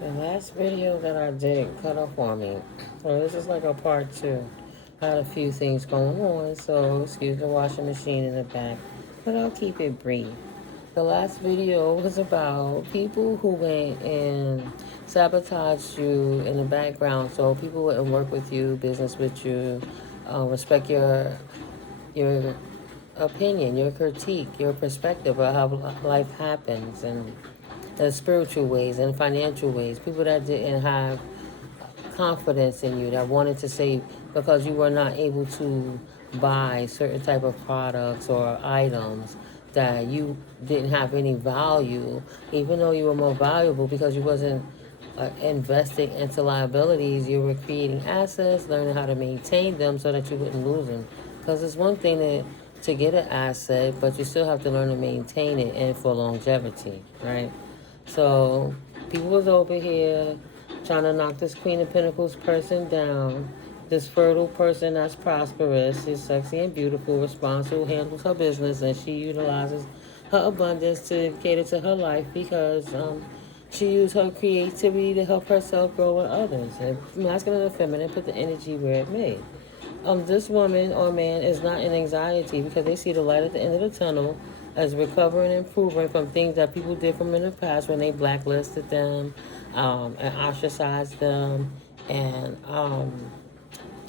The last video that I did cut off on me. Well, this is like a part two. I had a few things going on, so excuse the washing machine in the back, but I'll keep it brief. The last video was about people who went and sabotaged you in the background, so people wouldn't work with you, business with you, respect your opinion, your critique, your perspective of how life happens, and the spiritual ways and financial ways. People that didn't have confidence in you, that wanted to say because you were not able to buy certain type of products or items that you didn't have any value, even though you were more valuable because you wasn't investing into liabilities. You were creating assets, learning how to maintain them so that you wouldn't lose them. Because it's one thing to get an asset, but you still have to learn to maintain it and for longevity, right? So people was over here trying to knock this Queen of Pentacles person down. This fertile person that's prosperous, is sexy and beautiful, responsible, handles her business, and she utilizes her abundance to cater to her life because she used her creativity to help herself grow and others. And masculine and feminine put the energy where it may. This woman or man is not in anxiety because they see the light at the end of the tunnel as recovering and improving from things that people did from in the past when they blacklisted them and ostracized them and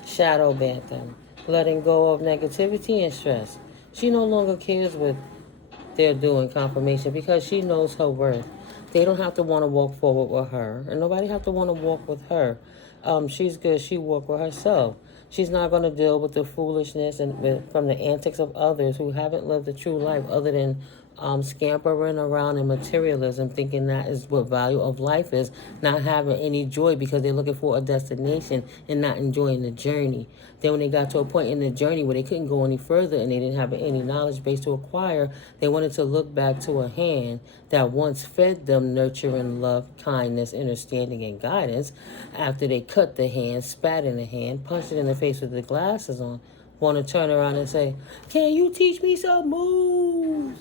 shadow banned them, letting go of negativity and stress. She no longer cares what they're doing confirmation because she knows her worth. They don't have to want to walk forward with her, and nobody have to want to walk with her. She's good. She walk with herself. She's not going to deal with the foolishness and from the antics of others who haven't lived a true life other than scampering around in materialism, thinking that is what value of life is, not having any joy because they're looking for a destination and not enjoying the journey. Then when they got to a point in the journey where they couldn't go any further and they didn't have any knowledge base to acquire, they wanted to look back to a hand that once fed them nurturing, love, kindness, understanding, and guidance. After they cut the hand, spat in the hand, punched it in the face with the glasses on, want to turn around and say, "Can you teach me some moves?"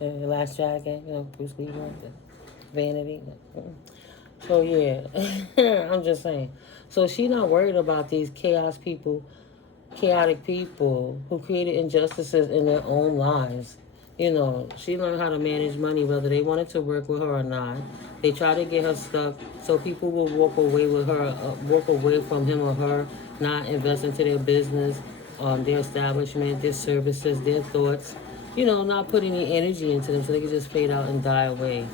Last Dragon, Bruce Lee, the Vanity. So yeah, I'm just saying. So she not worried about these chaotic people who created injustices in their own lives. She learned how to manage money, whether they wanted to work with her or not. They tried to get her stuck so people will walk away with her, walk away from him or her, not invest into their business, their establishment, their services, their thoughts. Not put any energy into them so they can just fade out and die away.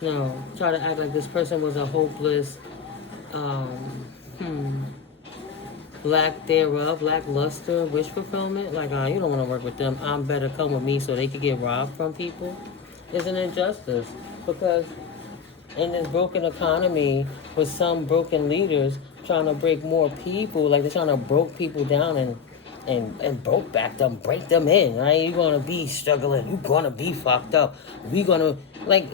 No, try to act like this person was a hopeless, um, hmm, lack thereof, lackluster, wish fulfillment. Like, you don't want to work with them. I'm better come with me so they could get robbed from people. It's an injustice because in this broken economy with some broken leaders trying to break more people, like they're trying to broke people down and broke back them, break them in, right? You're gonna be struggling, you're gonna be fucked up. We gonna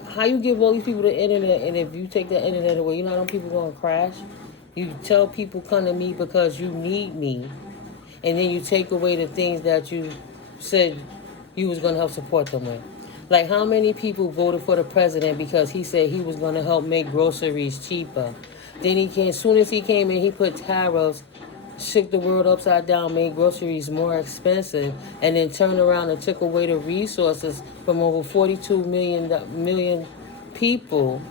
how you give all these people the internet, and if you take the internet away, you know how them people gonna crash? You tell people come to me because you need me, and then you take away the things that you said you was gonna help support them with. Like how many people voted for the president because he said he was gonna help make groceries cheaper? Then he came, as soon as he came in, he put tariffs, shook the world upside down, made groceries more expensive, and then turned around and took away the resources from over 42 million people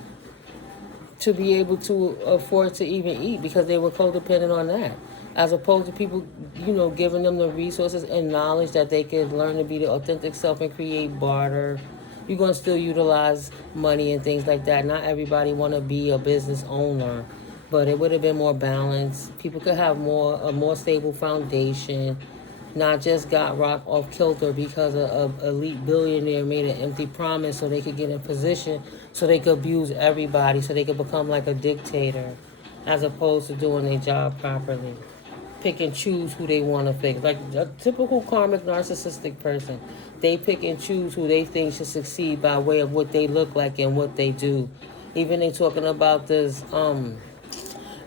to be able to afford to even eat because they were codependent on that. As opposed to people, giving them the resources and knowledge that they could learn to be the authentic self and create barter. You're going to still utilize money and things like that. Not everybody want to be a business owner, but it would have been more balanced. People could have a more stable foundation, not just got rock off kilter because a elite billionaire made an empty promise so they could get in position, so they could abuse everybody, so they could become like a dictator, as opposed to doing their job properly. Pick and choose who they want to fix. Like a typical karmic narcissistic person, they pick and choose who they think should succeed by way of what they look like and what they do. Even they talking about this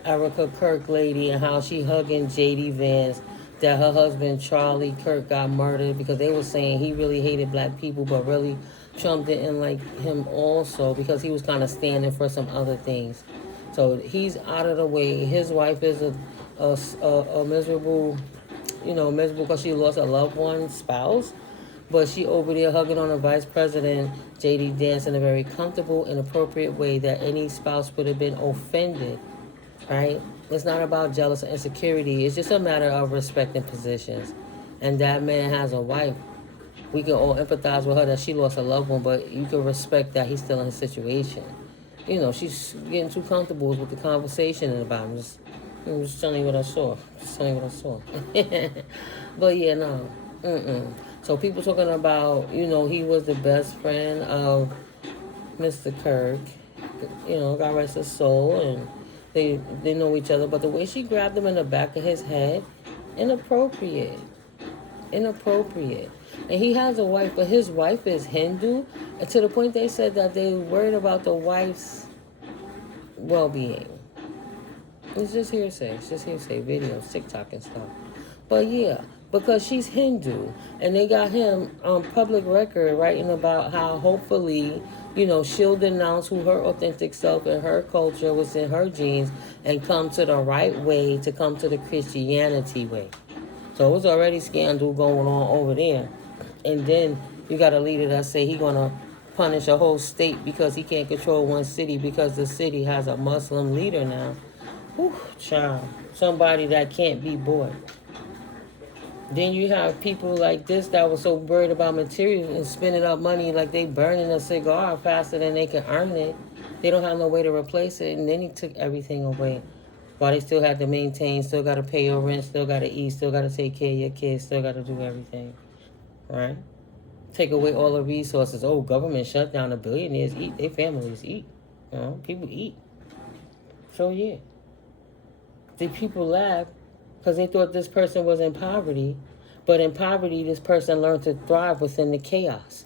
Erica Kirk lady and how she hugging JD Vance, that her husband Charlie Kirk got murdered because they were saying he really hated black people, but really Trump didn't like him also because he was kind of standing for some other things. So he's out of the way. His wife is a miserable, miserable because she lost a loved one, spouse. But she over there hugging on her vice president, JD Dance, in a very comfortable and appropriate way that any spouse would have been offended, right? It's not about jealousy and insecurity. It's just a matter of respecting positions. And that man has a wife. We can all empathize with her that she lost a loved one, but you can respect that he's still in his situation. She's getting too comfortable with the conversation about him. I'm just telling you what I saw. But yeah, no. So people talking about, he was the best friend of Mr. Kirk. God rest his soul, and they know each other. But the way she grabbed him in the back of his head, inappropriate. And he has a wife, but his wife is Hindu, and to the point they said that they worried about the wife's well-being. It's just hearsay. Videos, TikTok and stuff. But yeah, because she's Hindu, and they got him on public record writing about how hopefully, she'll denounce who her authentic self and her culture was in her genes and come to the right way, to come to the Christianity way. So it was already scandal going on over there. And then you got a leader that say he going to punish a whole state because he can't control one city because the city has a Muslim leader now. Whew, child. Somebody that can't be bought. Then you have people like this that were so worried about materials and spending up money like they burning a cigar faster than they can earn it. They don't have no way to replace it, and then he took everything away. While they still had to maintain, still got to pay your rent, still got to eat, still got to take care of your kids, still got to do everything. Right? Take away all the resources. Oh, government shut down. The billionaires eat. Their families eat. People eat. So yeah. The people laugh because they thought this person was in poverty. But in poverty, this person learned to thrive within the chaos.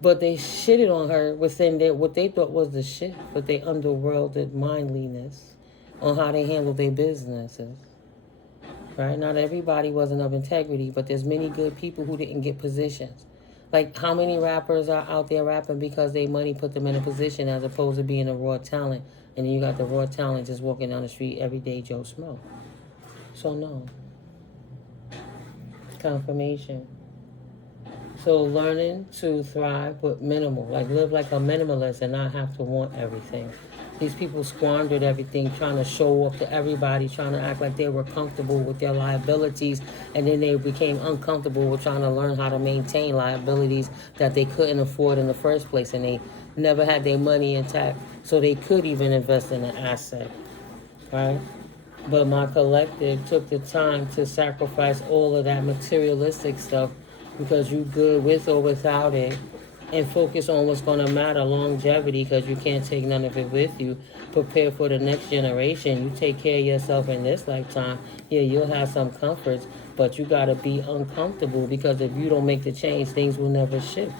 But they shitted on her within what they thought was the shit, but they underworlded mindliness on how they handle their businesses. Right? Not everybody wasn't of integrity, but there's many good people who didn't get positions. Like, how many rappers are out there rapping because their money put them in a position as opposed to being a raw talent? And then you got the raw talent just walking down the street every day, Joe Smoke. So, no. Confirmation. So, learning to thrive with minimal. Like, live like a minimalist and not have to want everything. These people squandered everything, trying to show up to everybody, trying to act like they were comfortable with their liabilities, and then they became uncomfortable with trying to learn how to maintain liabilities that they couldn't afford in the first place, and they never had their money intact, so they could even invest in an asset, right? But my collective took the time to sacrifice all of that materialistic stuff because you good with or without it, and focus on what's going to matter, longevity, because you can't take none of it with you. Prepare for the next generation. You take care of yourself in this lifetime. Yeah, you'll have some comforts, but you got to be uncomfortable, because if you don't make the change, things will never shift.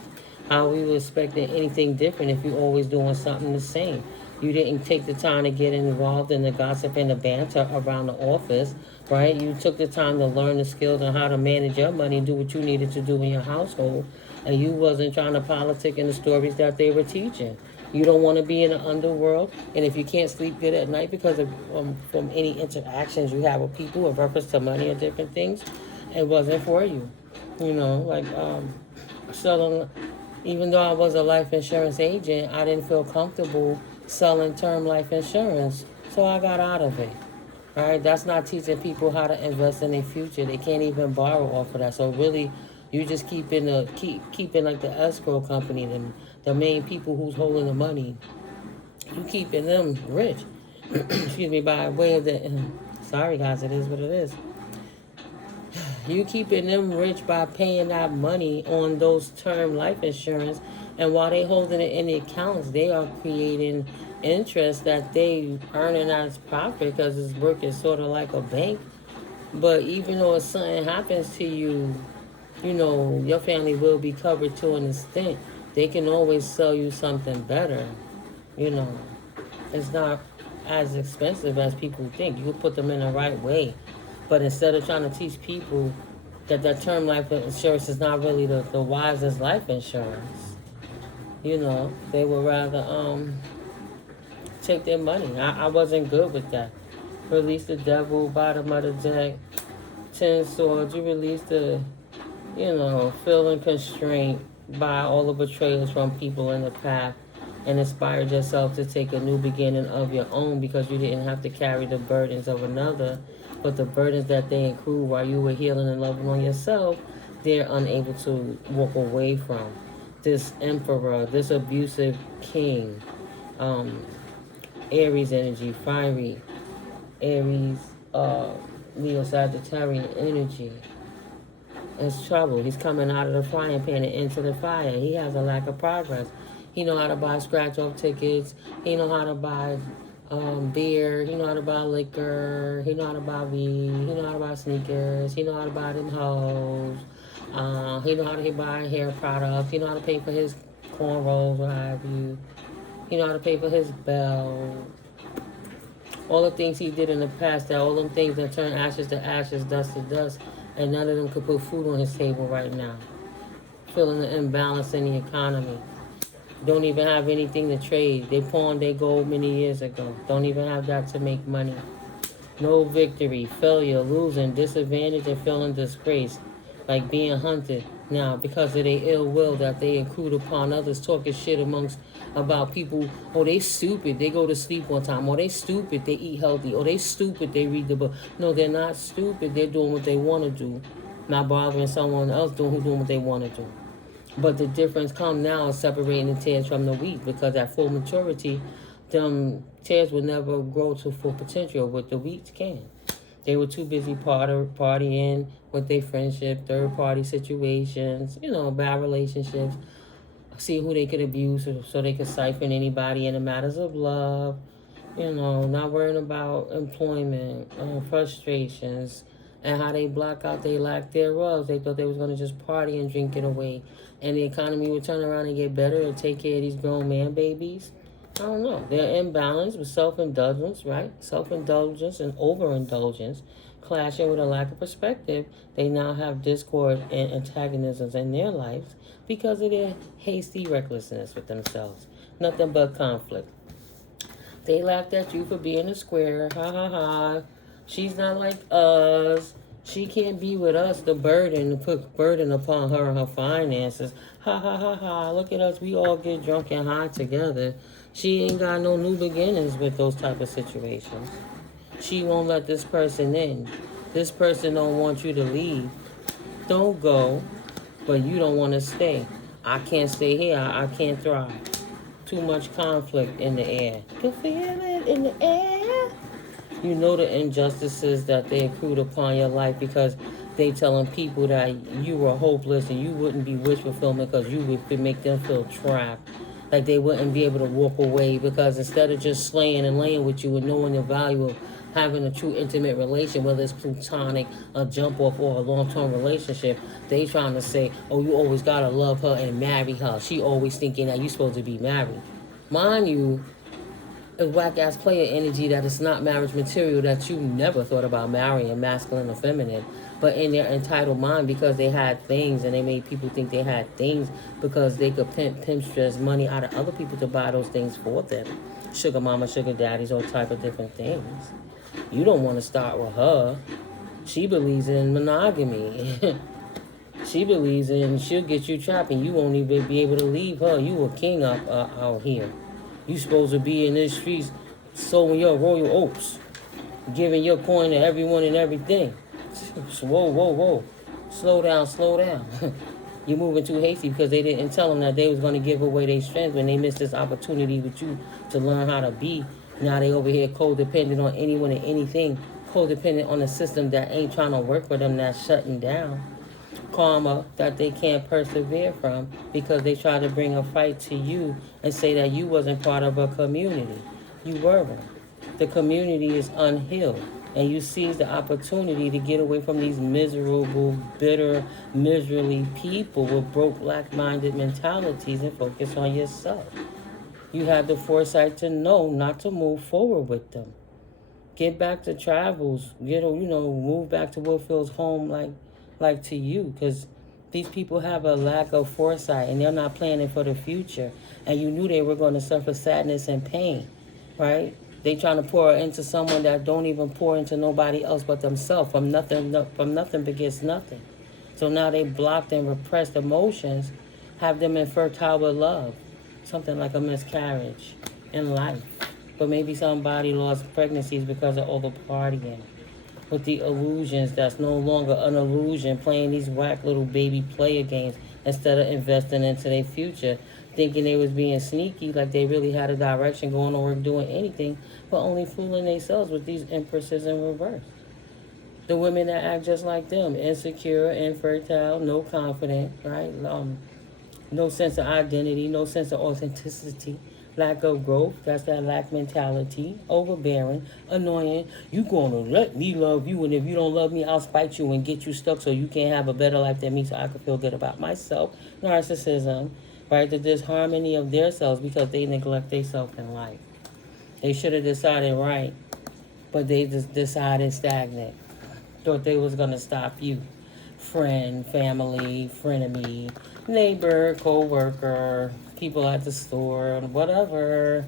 How are you expecting anything different if you're always doing something the same? You didn't take the time to get involved in the gossip and the banter around the office, right? You took the time to learn the skills on how to manage your money and do what you needed to do in your household. And you wasn't trying to politic in the stories that they were teaching. You don't want to be in the underworld. And if you can't sleep good at night because of from any interactions you have with people in reference to money or different things, it wasn't for you. Selling, even though I was a life insurance agent, I didn't feel comfortable selling term life insurance. So I got out of it. All right, that's not teaching people how to invest in their future. They can't even borrow off of that. So really, you just keeping like the escrow company, the main people who's holding the money. You keeping them rich. Excuse me, by way of the. Sorry guys, it is what it is. You keeping them rich by paying that money on those term life insurance, and while they holding it in the accounts, they are creating interest that they earning as profit because it's working sort of like a bank. But even though if something happens to you, your family will be covered to an extent. They can always sell you something better. It's not as expensive as people think. You can put them in the right way. But instead of trying to teach people that term life insurance is not really the wisest life insurance, they would rather take their money. I wasn't good with that. Release the devil, bottom of the deck, 10 swords. You release the, feeling constraint by all the betrayals from people in the past and inspired yourself to take a new beginning of your own because you didn't have to carry the burdens of another, but the burdens that they accrue while you were healing and loving on yourself, they're unable to walk away from. This emperor, this abusive king, Aries energy, fiery, Aries, Leo Sagittarian energy. It's trouble. He's coming out of the frying pan and into the fire. He has a lack of progress. He know how to buy scratch-off tickets. He know how to buy beer. He know how to buy liquor. He know how to buy weed. He know how to buy sneakers. He know how to buy them hoes. He know how to buy hair products. He know how to pay for his cornrows, what have you. He know how to pay for his belt. All the things he did in the past, all them things that turn ashes to ashes, dust to dust, and none of them could put food on his table right now. Feeling the imbalance in the economy. Don't even have anything to trade. They pawned their gold many years ago. Don't even have that to make money. No victory, failure, losing, disadvantage, and feeling disgrace. Like being hunted now because of their ill will that they accrued upon others, talking shit amongst about people. Oh, they stupid, they go to sleep on time. Oh, they stupid, they eat healthy. Oh, they stupid, they read the book. No, they're not stupid. They're doing what they want to do, not bothering someone else who's doing what they want to do. But the difference come now is separating the tares from the wheat, because at full maturity, them tares will never grow to full potential, but the wheat can. They were too busy partying with their friendship, third-party situations, bad relationships, see who they could abuse so they could siphon anybody in the matters of love, not worrying about employment, frustrations, and how they block out their lack thereof. They thought they was going to just party and drink it away, and the economy would turn around and get better and take care of these grown man babies. I don't know. They're imbalanced with self-indulgence, right? Self-indulgence and overindulgence clashing with a lack of perspective. They now have discord and antagonisms in their lives because of their hasty recklessness with themselves. Nothing but conflict. They laughed at you for being a square. Ha ha ha. She's not like us. She can't be with us. The burden, put burden upon her and her finances. Ha ha ha ha. Look at us. We all get drunk and high together. She ain't got no new beginnings with those type of situations. She won't let this person in. This person don't want you to leave. Don't go, but you don't want to stay. I can't stay here. I can't thrive. Too much conflict in the air. Can feel it in the air. You know the injustices that they accrued upon your life because they telling people that you were hopeless and you wouldn't be wish fulfillment because you would make them feel trapped. Like they wouldn't be able to walk away because instead of just slaying and laying with you and knowing the value of having a true intimate relation, whether it's platonic, a jump off, or a long-term relationship, they trying to say, oh, you always gotta love her and marry her. She always thinking that you supposed to be married. Mind you, a whack-ass player energy that is not marriage material, that you never thought about marrying, masculine or feminine, but in their entitled mind because they had things and they made people think they had things because they could pimp stress money out of other people to buy those things for them. Sugar mama, sugar daddies, all type of different things. You don't want to start with her. She believes in monogamy. She believes in she'll get you trapped and you won't even be able to leave her. You a king out here. You supposed to be in these streets sowing your royal oats, giving your coin to everyone and everything. Whoa. Slow down. You're moving too hasty because they didn't tell them that they was going to give away their strength when they missed this opportunity with you to learn how to be. Now they over here codependent on anyone and anything, codependent on a system that ain't trying to work for them, that's shutting down. Karma that they can't persevere from because they try to bring a fight to you and say that you wasn't part of a community. You weren't. The community is unhealed, and you seize the opportunity to get away from these miserable, bitter, miserly people with broke, lack-minded mentalities and focus on yourself. You have the foresight to know not to move forward with them. Get back to travels. Move back to what feels home like to you, because these people have a lack of foresight and they're not planning for the future, and you knew they were going to suffer sadness and pain. right? They trying to pour into someone that don't even pour into nobody else but themselves. From nothing begets nothing. So now they blocked and repressed emotions, have them infertile with love, something like a miscarriage in life. But maybe somebody lost pregnancies because of all the partying with the illusions that's no longer an illusion, playing these whack little baby player games instead of investing into their future, thinking they was being sneaky like they really had a direction, going to work, doing anything, but only fooling themselves with these empresses in reverse. The women that act just like them, insecure, infertile, no confident, right? No sense of identity, no sense of authenticity, lack of growth. That's that lack mentality, overbearing, annoying. You gonna let me love you, and if you don't love me, I'll spite you and get you stuck so you can't have a better life than me, so I can feel good about myself. Narcissism, right? The disharmony of their selves because they neglect themselves in life. They should have decided right, but they just decided stagnant. Thought they was gonna stop you. Friend, family, frenemy, neighbor, co-worker, people at the store, whatever.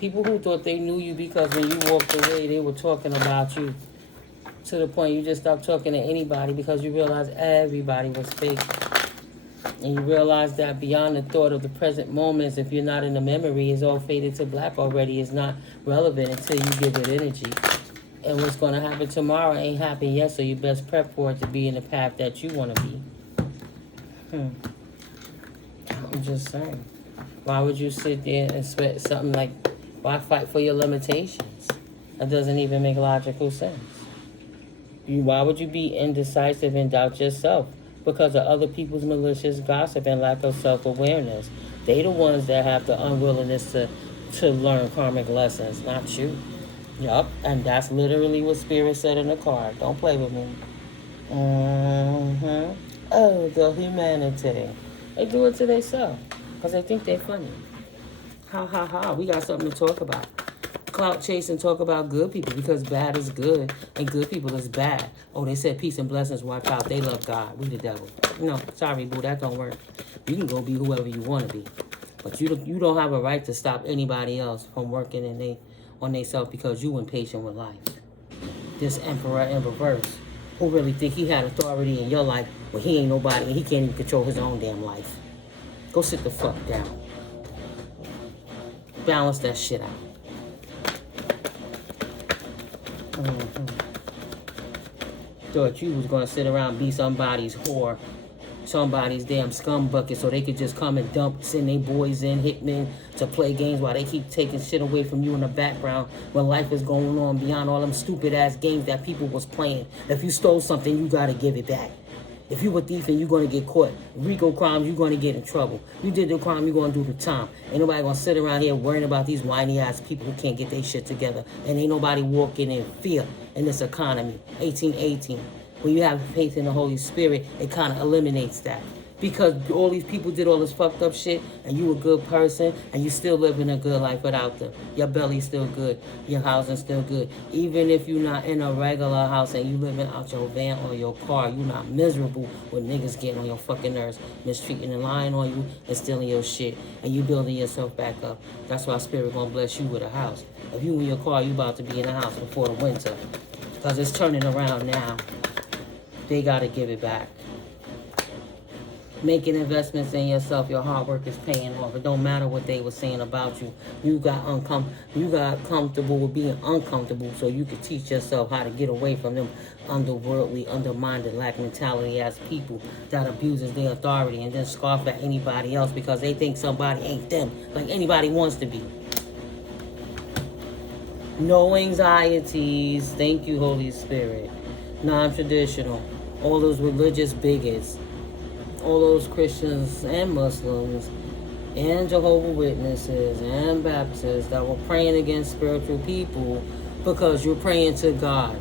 People who thought they knew you because when you walked away, they were talking about you to the point you just stopped talking to anybody because you realized everybody was fake. And you realize that beyond the thought of the present moments, if you're not in the memory, it's all faded to black already. It's not relevant until you give it energy. And what's going to happen tomorrow ain't happened yet, so you best prep for it to be in the path that you want to be. I'm just saying. Why would you sit there and sweat something like, why fight for your limitations? That doesn't even make logical sense. Why would you be indecisive and doubt yourself? Because of other people's malicious gossip and lack of self-awareness. They the ones that have the unwillingness to learn karmic lessons, not you. Yup, and that's literally what Spirit said in the card. Don't play with me. Oh, the humanity. They do it to themselves because they think they're funny. Ha ha ha. We got something to talk about. Clout chase and talk about good people because bad is good and good people is bad. Oh, they said peace and blessings. Watch out. They love God. We the devil. No, sorry, boo. That don't work. You can go be whoever you want to be, but you don't have a right to stop anybody else from working on themselves because you impatient with life. This emperor in reverse, who really think he had authority in your life when he ain't nobody and he can't even control his own damn life. Go sit the fuck down. Balance that shit out. Thought you was gonna sit around and be somebody's whore, somebody's damn scum bucket, so they could just come and send their boys in, hitmen, to play games while they keep taking shit away from you in the background when life is going on beyond all them stupid ass games that people was playing. If you stole something, you gotta give it back. If you a thief and you're gonna get caught, RICO crimes, you're gonna get in trouble. You did the crime, you're gonna do the time. Ain't nobody gonna sit around here worrying about these whiny ass people who can't get their shit together. And ain't nobody walking in fear in this economy. 1818. When you have faith in the Holy Spirit, it kind of eliminates that. Because all these people did all this fucked up shit, and you a good person, and you still living a good life without them. Your belly's still good. Your housing's still good. Even if you're not in a regular house and you living out your van or your car, you're not miserable with niggas getting on your fucking nerves, mistreating and lying on you and stealing your shit, and you building yourself back up. That's why Spirit gonna bless you with a house. If you in your car, you about to be in a house before the winter. Because it's turning around now. They gotta give it back. Making investments in yourself, your hard work is paying off. It don't matter what they were saying about you. You got comfortable with being uncomfortable so you could teach yourself how to get away from them underworldly, undermined, lack mentality as people that abuses their authority and then scoff at anybody else because they think somebody ain't them, like anybody wants to be. No anxieties. Thank you, Holy Spirit. Non-traditional. All those religious bigots. All those Christians and Muslims and Jehovah's Witnesses and Baptists that were praying against spiritual people because you're praying to God,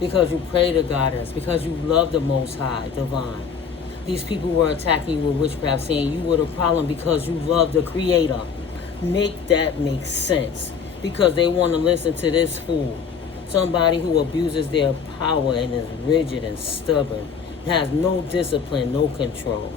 because you pray to GodGoddess, because you love the Most High, Divine. These people were attacking you with witchcraft, saying you were the problem because you love the Creator. Make that make sense, because they want to listen to this fool, somebody who abuses their power and is rigid and stubborn. Has no discipline, no control,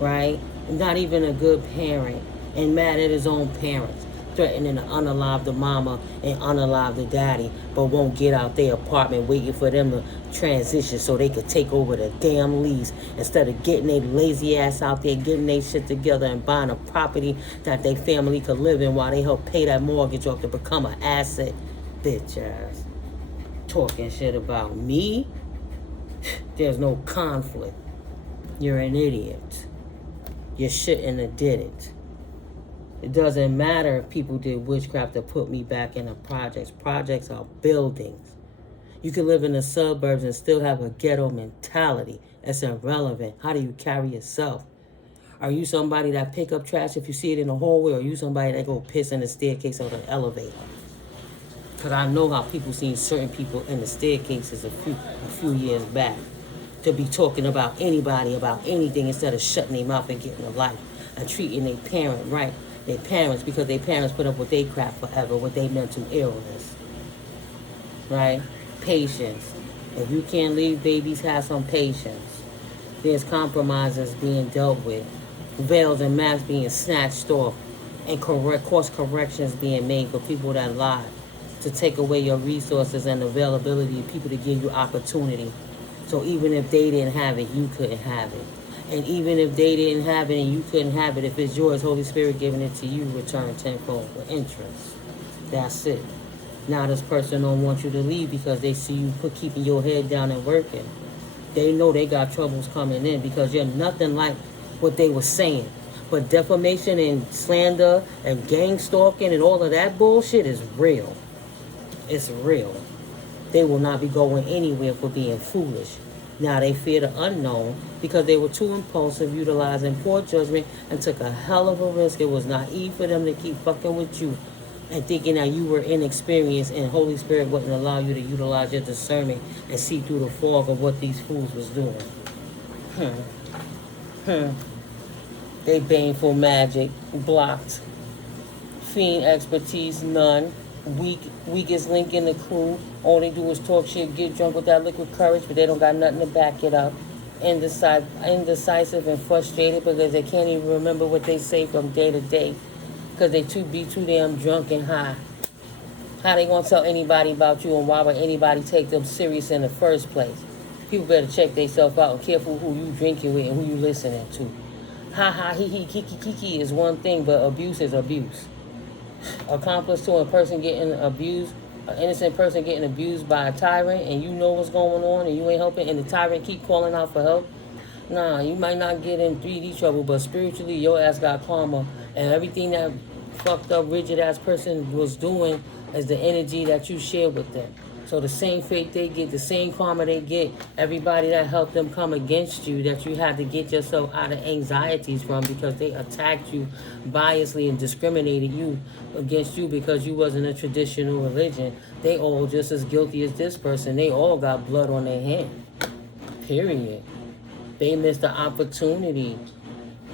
right? Not even a good parent, and mad at his own parents. threatening to unalive the mama and unalive the daddy, but won't get out their apartment waiting for them to transition so they could take over the damn lease instead of getting their lazy ass out there, getting their shit together and buying a property that their family could live in while they help pay that mortgage off to become an asset. Bitch ass. Talking shit about me? There's no conflict. You're an idiot. You shouldn't have did it. It doesn't matter if people did witchcraft to put me back in the projects. Projects are buildings. You can live in the suburbs and still have a ghetto mentality. It's irrelevant. How do you carry yourself? Are you somebody that pick up trash if you see it in the hallway, or are you somebody that go piss in the staircase or the elevator? Because I know how people seen certain people in the staircases a few years back to be talking about anybody, about anything, instead of shutting their mouth and getting a life and treating their parent right. Their parents, because their parents put up with their crap forever, with their mental illness. Right? Patience. If you can't leave babies, have some patience. There's compromises being dealt with. Veils and masks being snatched off. And course corrections being made for people that lie. To take away your resources and availability of people to give you opportunity. So even if they didn't have it, you couldn't have it. And even if they didn't have it and you couldn't have it, if it's yours, Holy Spirit giving it to you, return tenfold with interest. That's it. Now this person don't want you to leave because they see you keeping your head down and working. They know they got troubles coming in because you're nothing like what they were saying. But defamation and slander and gang stalking and all of that bullshit is real. It's real. They will not be going anywhere for being foolish. Now they fear the unknown because they were too impulsive, utilizing poor judgment, and took a hell of a risk. It was naive for them to keep fucking with you and thinking that you were inexperienced and Holy Spirit wouldn't allow you to utilize your discernment and see through the fog of what these fools was doing. They baneful magic, blocked. Fiend expertise, none. Weakest link in the crew. All they do is talk shit, get drunk with that liquid courage, but they don't got nothing to back it up. Indecisive and frustrated because they can't even remember what they say from day to day because they too damn drunk and high. How they gonna tell anybody about you, and why would anybody take them serious in the first place? People better check themselves out and careful who you drinking with and who you listening to. Ha ha, he, kiki is one thing, but abuse is abuse. Accomplice to a person getting abused, an innocent person getting abused by a tyrant, and you know what's going on and you ain't helping, and the tyrant keep calling out for help. Nah, you might not get in 3D trouble, but spiritually your ass got karma, and everything that fucked up rigid ass person was doing is the energy that you share with them. So the same fate they get, the same karma they get, everybody that helped them come against you, that you had to get yourself out of anxieties from because they attacked you biasly and discriminated you against you because you wasn't a traditional religion. They all just as guilty as this person. They all got blood on their hand. Period. They missed the opportunity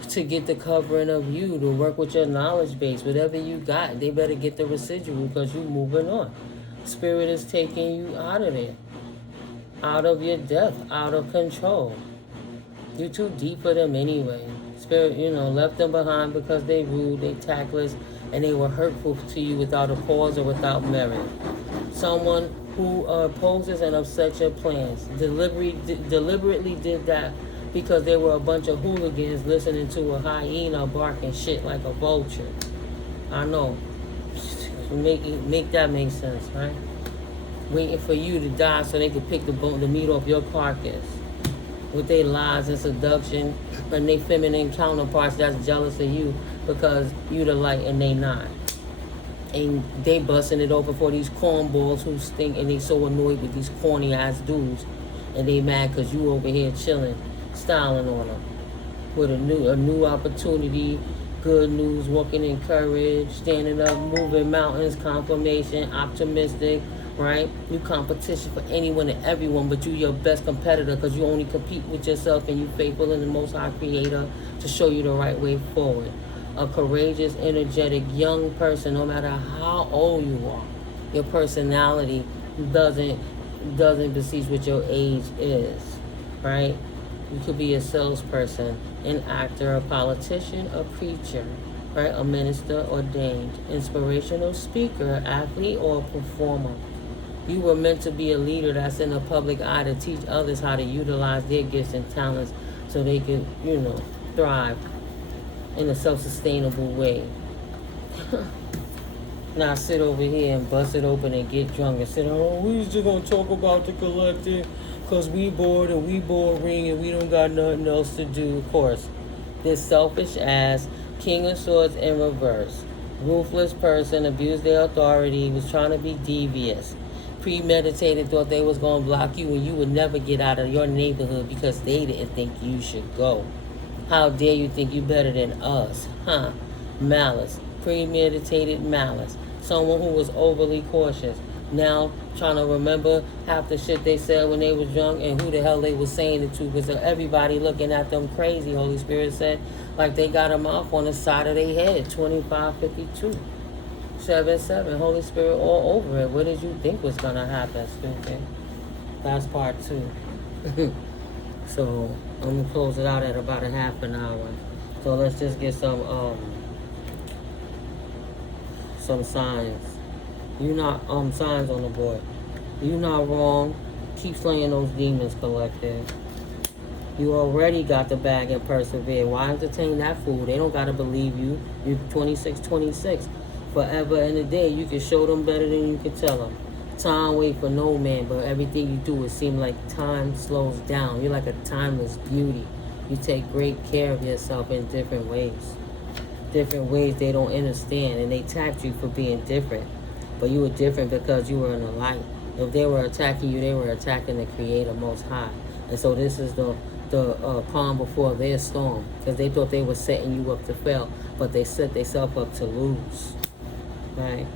to get the covering of you, to work with your knowledge base, whatever you got. They better get the residual because you moving on. Spirit is taking you out of there, out of your depth, out of control. You're too deep for them anyway. Spirit, left them behind because they rude, they tactless, and they were hurtful to you without a cause or without merit. Someone who opposes and upsets your plans deliberately did that because they were a bunch of hooligans listening to a hyena barking shit like a vulture. I know. Make that make sense, right? Waiting for you to die so they could pick the meat off your carcass with their lies and seduction, and they feminine counterparts that's jealous of you because you the light and they not. And they busting it open for these cornballs who stink, and they so annoyed with these corny ass dudes, and they mad because you over here chilling, styling on them with a new opportunity. Good news, walking in courage, standing up, moving mountains, confirmation, optimistic, right? You competition for anyone and everyone, but you your best competitor because you only compete with yourself and you faithful in the Most High Creator to show you the right way forward. A courageous, energetic, young person, no matter how old you are, your personality doesn't beseech what your age is, right? You could be a salesperson, an actor, a politician, a preacher, right? A minister ordained, inspirational speaker, athlete, or performer. You were meant to be a leader that's in the public eye to teach others how to utilize their gifts and talents so they could, thrive in a self-sustainable way. Not sit over here and bust it open and get drunk and sit, oh, we just gonna talk about the collective because we bored and we boring and we don't got nothing else to do. Of course, this selfish ass King of Swords in reverse. Ruthless person, abused their authority, was trying to be devious. Premeditated, thought they was gonna block you and you would never get out of your neighborhood because they didn't think you should go. How dare you think you better than us? Huh? Malice. Premeditated malice. Someone who was overly cautious. Now trying to remember half the shit they said when they was young and who the hell they was saying it to because everybody looking at them crazy, Holy Spirit said, like they got a mouth on the side of their head. 2552. 7-7. Holy Spirit all over it. What did you think was going to happen, stupid? That's part 2. So I'm going to close it out at about a half an hour. So let's just get some signs. You're not signs on the board. You're not wrong. Keep slaying those demons, collective. You already got the bag and persevere. Why entertain that fool? They don't gotta believe you. You're 26. Forever and a day, you can show them better than you can tell them. Time wait for no man, but everything you do, it seems like time slows down. You're like a timeless beauty. You take great care of yourself in different ways. Different ways they don't understand, and they tapped you for being different. But you were different because you were in the light. If they were attacking you, they were attacking the Creator Most High. And so this is the calm before their storm, because they thought they were setting you up to fail, but they set themselves up to lose. Right?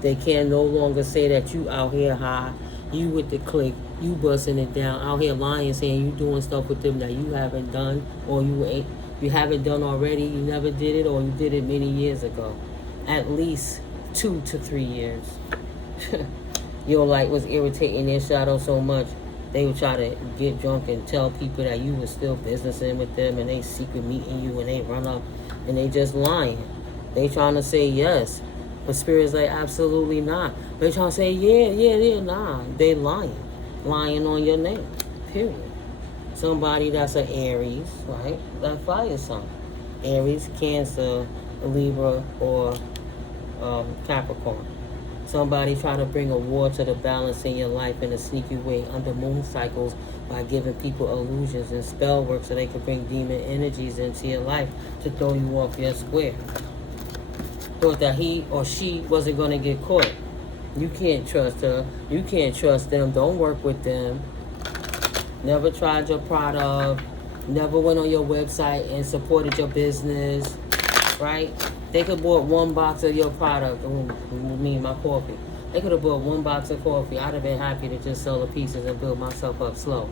They can no longer say that you out here high, you with the clique, you busting it down, out here lying, saying you doing stuff with them that you haven't done, or you haven't done already, you never did it, or you did it many years ago. At least 2 to 3 years. Your light was irritating their shadow so much, they would try to get drunk and tell people that you were still businessing with them, and they secret meeting you, and they run up, and they just lying. They trying to say yes, but Spirit's like, absolutely not. They trying to say, yeah, nah. They lying on your name, period. Somebody that's an Aries, right? That fire sign. Aries, Cancer, Libra, or Capricorn. Somebody try to bring a war to the balance in your life in a sneaky way under moon cycles by giving people illusions and spell work so they can bring demon energies into your life to throw you off your square. Thought that he or she wasn't going to get caught. You can't trust her. You can't trust them. Don't work with them. Never tried your product. Never went on your website and supported your business. Right? They could have bought one box of your product. My coffee. They could have bought one box of coffee. I'd have been happy to just sell the pieces and build myself up slow.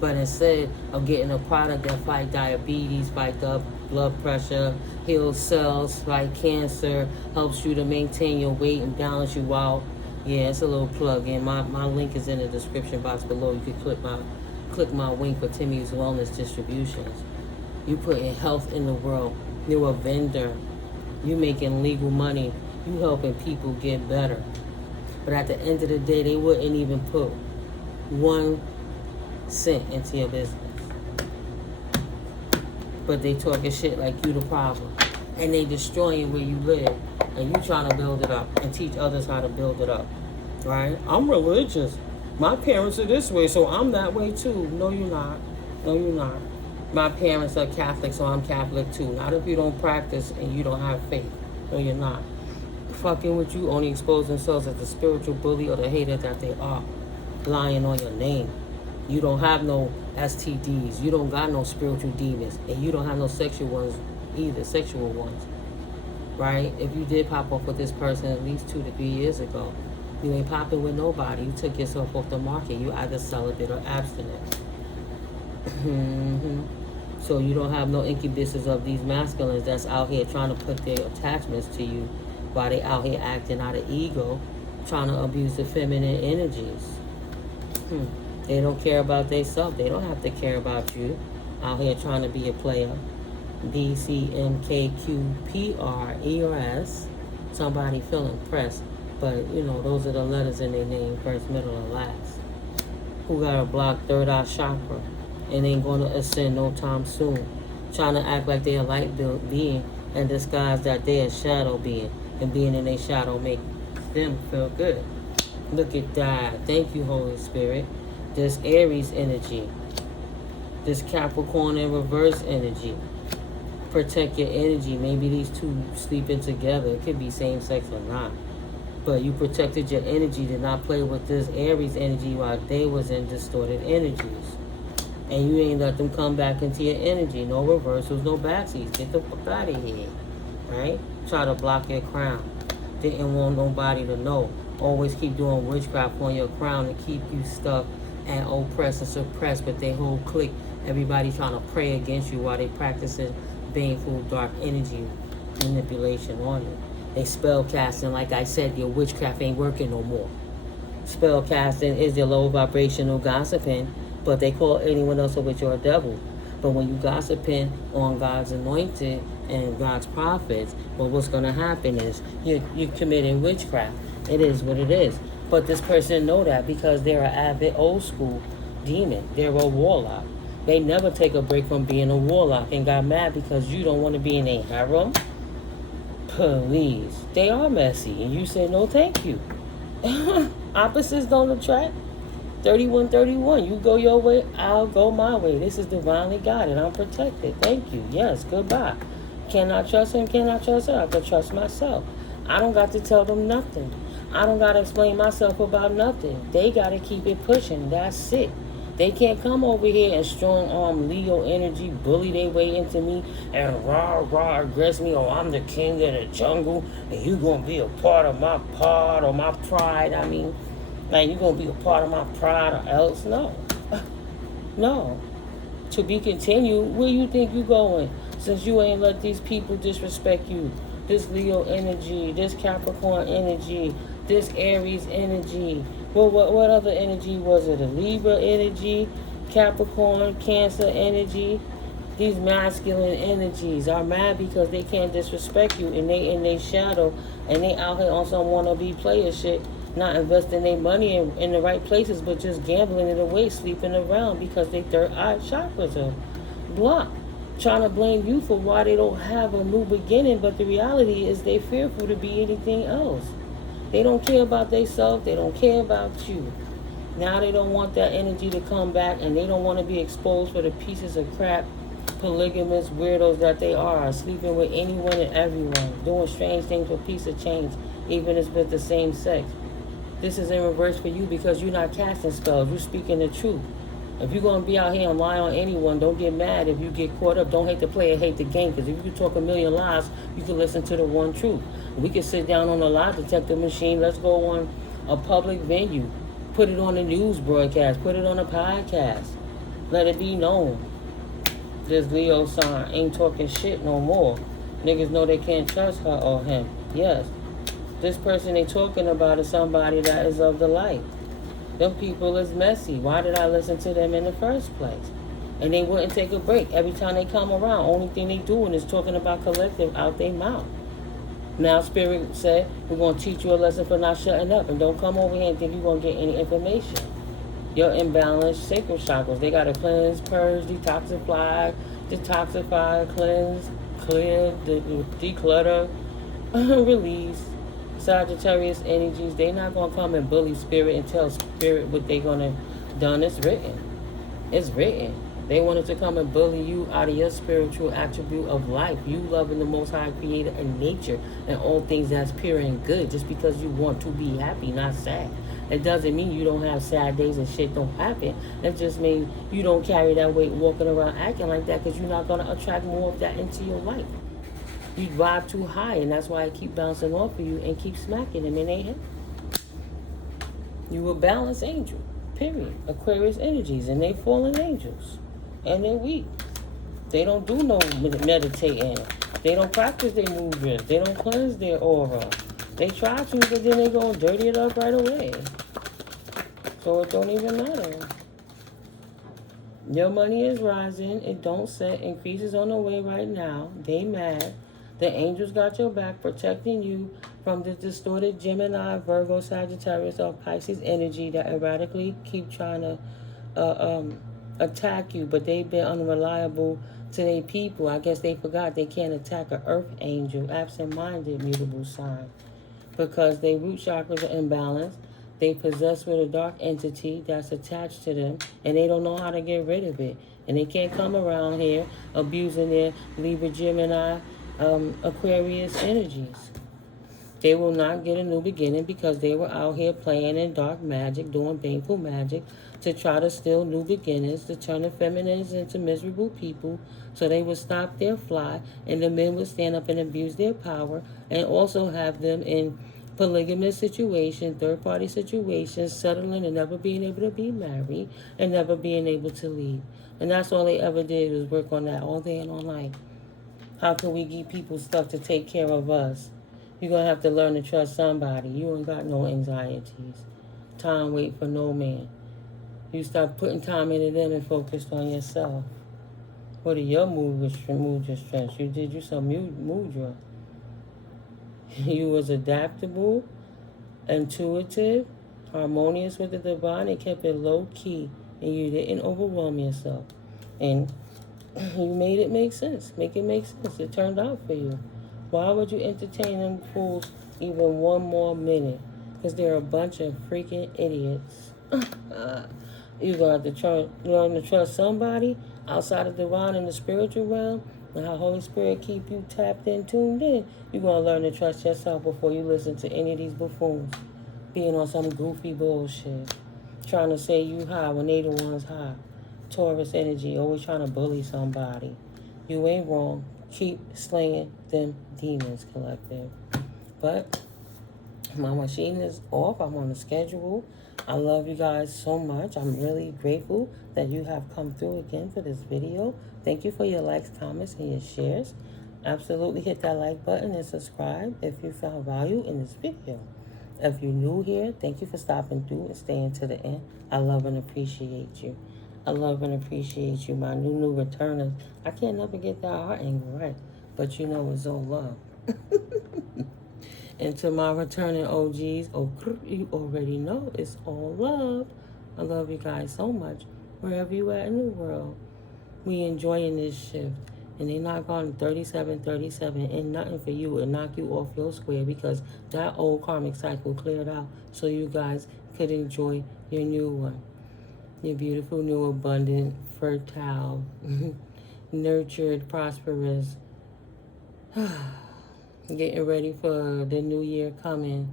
But instead of getting a product that fight diabetes, fight blood pressure, heals cells, fight cancer, helps you to maintain your weight and balance you out. Yeah, it's a little plug in. My link is in the description box below. You can click my link for Timmy's Wellness Distributions. You putting health in the world. You're a vendor. You making legal money. You helping people get better. But at the end of the day, they wouldn't even put 1 cent into your business. But they talking shit like you the problem. And they destroying where you live. And you trying to build it up and teach others how to build it up. Right? I'm religious. My parents are this way, so I'm that way too. No, you're not. No, you're not. My parents are Catholic, so I'm Catholic too. Not if you don't practice and you don't have faith. No, you're not. Fucking with you only expose themselves as the spiritual bully or the hater that they are. Lying on your name. You don't have no STDs. You don't got no spiritual demons. And you don't have no sexual ones either, sexual ones. Right? If you did pop up with this person at least 2 to 3 years ago, you ain't popping with nobody. You took yourself off the market. You either celibate or abstinent. So you don't have no incubuses of these masculines that's out here trying to put their attachments to you while they out here acting out of ego, trying to abuse the feminine energies. They don't care about themselves. They don't have to care about you out here trying to be a player. BCMKQPRERS. Somebody feeling pressed, but those are the letters in their name, first, middle, and last. Who got a blocked third eye chakra and ain't going to ascend no time soon. Trying to act like they're a light being and disguise that they're a shadow being, and being in their shadow makes them feel good. Look at that. Thank you, Holy Spirit. This Aries energy, this Capricorn in reverse energy. Protect your energy. Maybe these two sleeping together. It could be same sex or not. But you protected your energy, did not play with this Aries energy while they was in distorted energies. And you ain't let them come back into your energy. No reversals, no backsies. Get the fuck out of here. Right? Try to block your crown. Didn't want nobody to know. Always keep doing witchcraft on your crown to keep you stuck and oppressed and suppressed with their whole clique. Everybody trying to pray against you while they practicing baneful dark energy manipulation on you. They spell casting, like I said, your witchcraft ain't working no more. Spell casting is your low vibrational gossiping, but they call anyone else a witch or a devil. But when you gossiping on God's anointed and God's prophets, well, what's going to happen is you're committing witchcraft. It is what it is. But this person know that because they're an avid old school demon. They're a warlock. They never take a break from being a warlock and got mad because you don't want to be in a harem. Please. They are messy. And you say, no, thank you. Opposites don't attract. 3131. You go your way, I'll go my way. This is divinely guided. I'm protected. Thank you. Yes, goodbye. Cannot trust him, cannot trust her. I can trust myself. I don't got to tell them nothing. I don't got to explain myself about nothing. They got to keep it pushing. That's it. They can't come over here and strong arm Leo energy, bully their way into me and rah aggress me. Oh, I'm the king of the jungle and you going to be a part of my pod or my pride. I mean, like you going to be a part of my pride or else? No. No. To be continued, where you think you going? Since you ain't let these people disrespect you. This Leo energy, this Capricorn energy, this Aries energy. Well, what other energy was it? A Libra energy, Capricorn, Cancer energy. These masculine energies are mad because they can't disrespect you and they in their shadow and they out here on some wannabe player shit, not investing their money in the right places but just gambling it away, sleeping around because their third eye chakras are blocked. Trying to blame you for why they don't have a new beginning, but the reality is they fearful to be anything else. They don't care about themselves. They don't care about you. Now they don't want that energy to come back, and they don't want to be exposed for the pieces of crap, polygamous weirdos that they are, sleeping with anyone and everyone, doing strange things for piece of change, even if it's with the same sex. This is in reverse for you because you're not casting spells. You're speaking the truth. If you're going to be out here and lie on anyone, don't get mad if you get caught up. Don't hate the player, hate the game. Because if you can talk a million lies, you can listen to the one truth. We can sit down on a lie detector machine. Let's go on a public venue. Put it on a news broadcast. Put it on a podcast. Let it be known. This Leo sign ain't talking shit no more. Niggas know they can't trust her or him. Yes. This person they talking about is somebody that is of the light. Them people is messy. Why did I listen to them in the first place? And they wouldn't take a break. Every time they come around, only thing they doing is talking about collective out their mouth. Now Spirit said, we're going to teach you a lesson for not shutting up. And don't come over here and think you're going to get any information. Your imbalanced sacral chakras, they got to cleanse, purge, detoxify, cleanse, clear, declutter, release. Sagittarius energies, they not going to come and bully Spirit and tell Spirit what they going to done. It's written. It's written. They wanted to come and bully you out of your spiritual attribute of life. You loving the Most High Creator and nature and all things that's pure and good just because you want to be happy, not sad. It doesn't mean you don't have sad days and shit don't happen. It just means you don't carry that weight walking around acting like that because you're not going to attract more of that into your life. You vibe too high, and that's why I keep bouncing off of you and keep smacking them in their head. You a balanced angel, period. Aquarius energies, and they fallen angels. And they're weak. They don't do no meditating. They don't practice their movements. They don't cleanse their aura. They try to, but then they go and dirty it up right away. So it don't even matter. Your money is rising. It don't set. Increases on the way right now. They mad. The angels got your back, protecting you from the distorted Gemini, Virgo, Sagittarius, or Pisces energy that erratically keep trying to attack you. But they've been unreliable to their people. I guess they forgot they can't attack an EarthAngel, absent-minded, mutable sign, because their root chakras are imbalanced. They possessed with a dark entity that's attached to them, and they don't know how to get rid of it. And they can't come around here abusing their Libra, Gemini, Aquarius energies. They will not get a new beginning because they were out here playing in dark magic, doing painful magic to try to steal new beginnings, to turn the feminines into miserable people so they would stop their fly and the men would stand up and abuse their power and also have them in polygamous situations, third-party situations, settling and never being able to be married and never being able to leave. And that's all they ever did was work on that all day and all night. How can we give people stuff to take care of us? You're going to have to learn to trust somebody. You ain't got no anxieties. Time wait for no man. You start putting time into them and focused on yourself. What are your mood strengths? You did you some mudra. You was adaptable, intuitive, harmonious with the divine, and kept it low key. And you didn't overwhelm yourself. And you made it make sense. Make it make sense. It turned out for you. Why would you entertain them fools even one more minute? Because they're a bunch of freaking idiots. You're going to have to learn to trust somebody outside of the divine in the spiritual realm, and how Holy Spirit keep you tapped in, tuned in. You're going to learn to trust yourself before you listen to any of these buffoons being on some goofy bullshit, trying to say you high when they the ones high. Taurus energy, always trying to bully somebody. You ain't wrong. Keep slaying them demons, collective. But my machine is off. I'm on the schedule. I love you guys so much. I'm really grateful that you have come through again for this video. Thank you for your likes, comments, and your shares. Absolutely hit that like button and subscribe if you found value in this video. If you're new here, thank you for stopping through and staying to the end. I love and appreciate you. I love and appreciate you, my new returners. I can't never get that heart angle right, but you know it's all love. And to my returning OGs, you already know it's all love. I love you guys so much. Wherever you at in the world, we enjoying this shift. And they knock on 3737 and nothing for you and knock you off your square because that old karmic cycle cleared out so you guys could enjoy your new one. Your beautiful, new, abundant, fertile, nurtured, prosperous, getting ready for the new year coming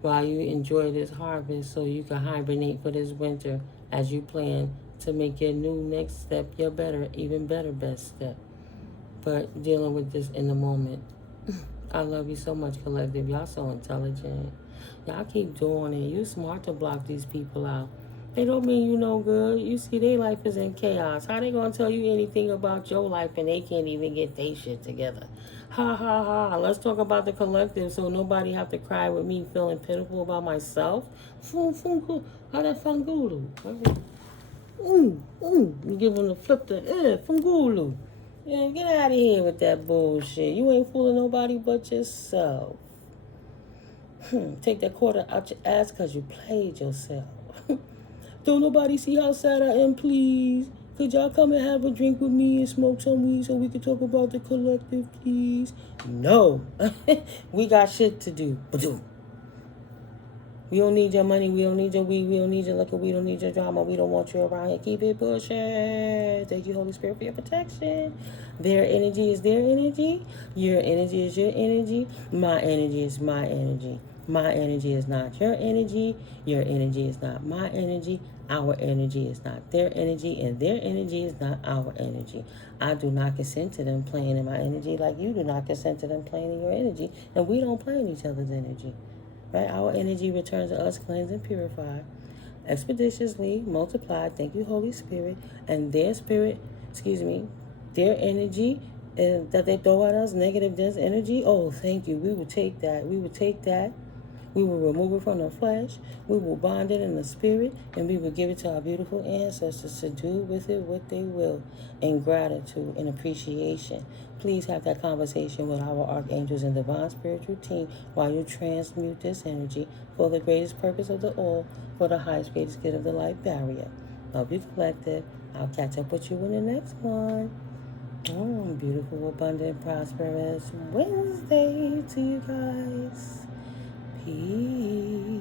while you enjoy this harvest so you can hibernate for this winter as you plan to make your new next step your better, even better best step. But dealing with this in the moment. I love you so much, collective. Y'all so intelligent. Y'all keep doing it. You smart to block these people out. They don't mean you no good. You see, their life is in chaos. How they gonna tell you anything about your life and they can't even get their shit together? Ha ha ha. Let's talk about the collective so nobody have to cry with me feeling pitiful about myself. How that fungulu? You give them the flip the fungulu. Yeah, get out of here with that bullshit. You ain't fooling nobody but yourself. Take that quarter out your ass because you played yourself. Don't nobody see how sad I am, please? Could y'all come and have a drink with me and smoke some weed so we can talk about the collective, please? No. We got shit to do. We don't need your money. We don't need your weed. We don't need your liquor. We don't need your drama. We don't want you around here. Keep it pushing. Thank you, Holy Spirit, for your protection. Their energy is their energy. Your energy is your energy. My energy is my energy. My energy is not your energy. Your energy is not my energy. Our energy is not their energy. And their energy is not our energy. I do not consent to them playing in my energy like you do not consent to them playing in your energy. And we don't play in each other's energy. Right? Our energy returns to us cleansed and purified, expeditiously multiplied. Thank you, Holy Spirit. And their their energy that they throw at us, negative, dense energy. Oh, thank you. We would take that. We would take that. We will remove it from the flesh. We will bind it in the spirit, and we will give it to our beautiful ancestors to do with it what they will, in gratitude and appreciation. Please have that conversation with our archangels and divine spiritual team while you transmute this energy for the greatest purpose of the all, for the highest greatest good of the light barrier. Love you, collective. I'll catch up with you in the next one. Beautiful, abundant, prosperous Wednesday to you guys. Peace.